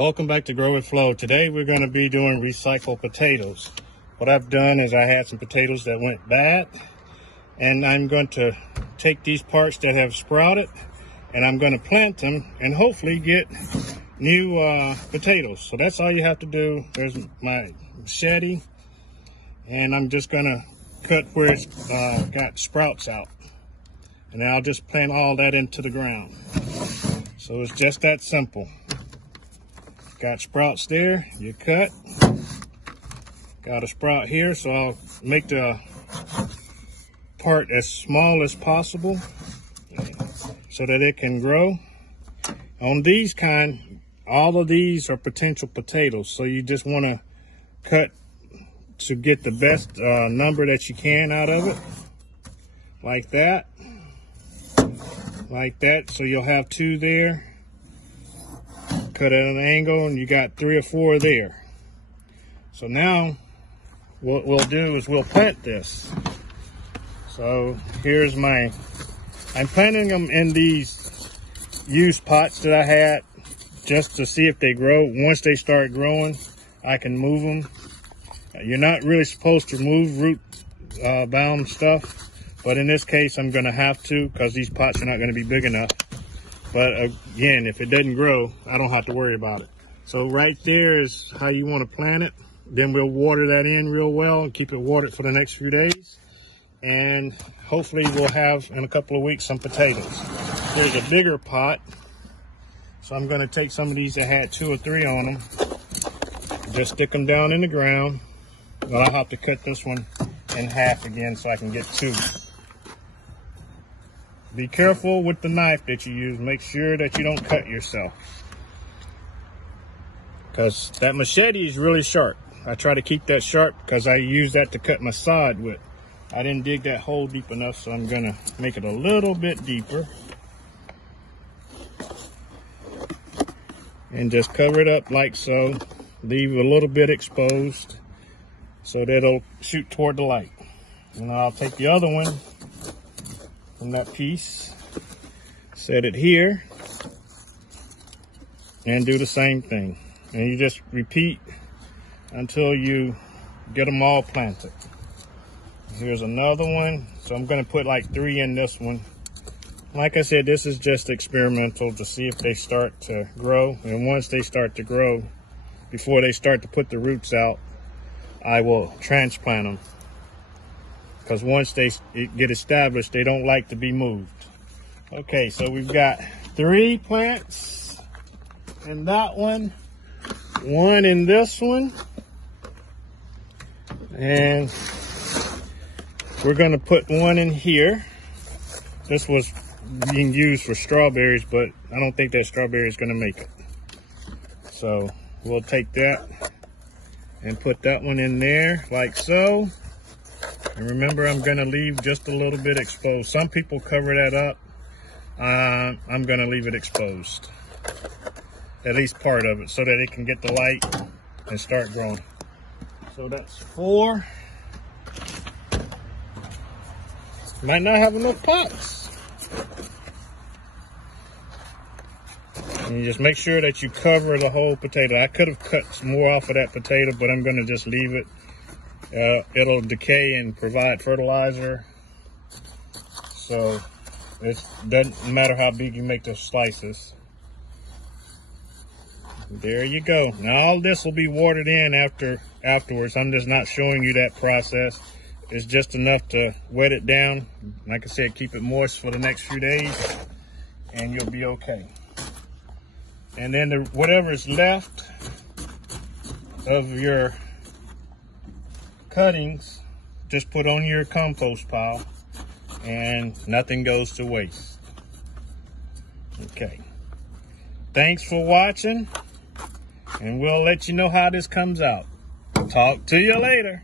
Welcome back to Grow with Flo. Today we're going to be doing recycled potatoes. What I've done is I had some potatoes that went bad, and I'm going to take these parts that have sprouted and I'm going to plant them and hopefully get new potatoes. So that's all you have to do. There's my machete, and I'm just going to cut where it's got sprouts out, and I'll just plant all that into the ground. So it's just that simple. Got sprouts there, you cut. Got a sprout here, so I'll make the part as small as possible so that it can grow. On these kind, all of these are potential potatoes, so you just want to cut to get the best number that you can out of it, like that, so you'll have two there. Cut at an angle, and you got 3 or 4 there. So now what we'll do is we'll plant this. So here's I'm planting them in these used pots that I had just to see if they grow. Once they start growing, I can move them. You're not really supposed to move root bound stuff, but in this case I'm going to have to, because these pots are not going to be big enough. But again, if it doesn't grow, I don't have to worry about it. So right there is how you want to plant it. Then we'll water that in real well and keep it watered for the next few days. And hopefully we'll have, in a couple of weeks, some potatoes. Here's a bigger pot. So I'm going to take some of these that had 2 or 3 on them. Just stick them down in the ground. But I'll have to cut this one in half again so I can get 2. Be careful with the knife that you use. Make sure that you don't cut yourself, because that machete is really sharp. I try to keep that sharp because I use that to cut my sod with. I didn't dig that hole deep enough, so I'm gonna make it a little bit deeper and just cover it up like so. Leave a little bit exposed so that it'll shoot toward the light. And I'll take the other one from that piece, set it here, and do the same thing. And you just repeat until you get them all planted. Here's another one. So I'm going to put like 3 in this one. Like I said, this is just experimental to see if they start to grow. And once they start to grow, before they start to put the roots out, I will transplant them. Because once they get established, they don't like to be moved. Okay, so we've got 3 plants in that one, 1 in this one, and we're going to put 1 in here. This was being used for strawberries, but I don't think that strawberry is going to make it. So we'll take that and put that one in there like so. And remember, I'm going to leave just a little bit exposed. Some people cover that up. I'm going to leave it exposed, at least part of it, so that it can get the light and start growing. So that's 4. Might not have enough pots. And you just make sure that you cover the whole potato. I could have cut some more off of that potato, but I'm going to just leave it. It'll decay and provide fertilizer, so it doesn't matter how big you make the slices. There you go. Now all this will be watered in afterwards. I'm just not showing you that process. It's just enough to wet it down. Like I said, keep it moist for the next few days, and you'll be okay. And then whatever is left of your cuttings, just put on your compost pile, and nothing goes to waste. Okay, thanks for watching, and we'll let you know how this comes out. Talk to you later.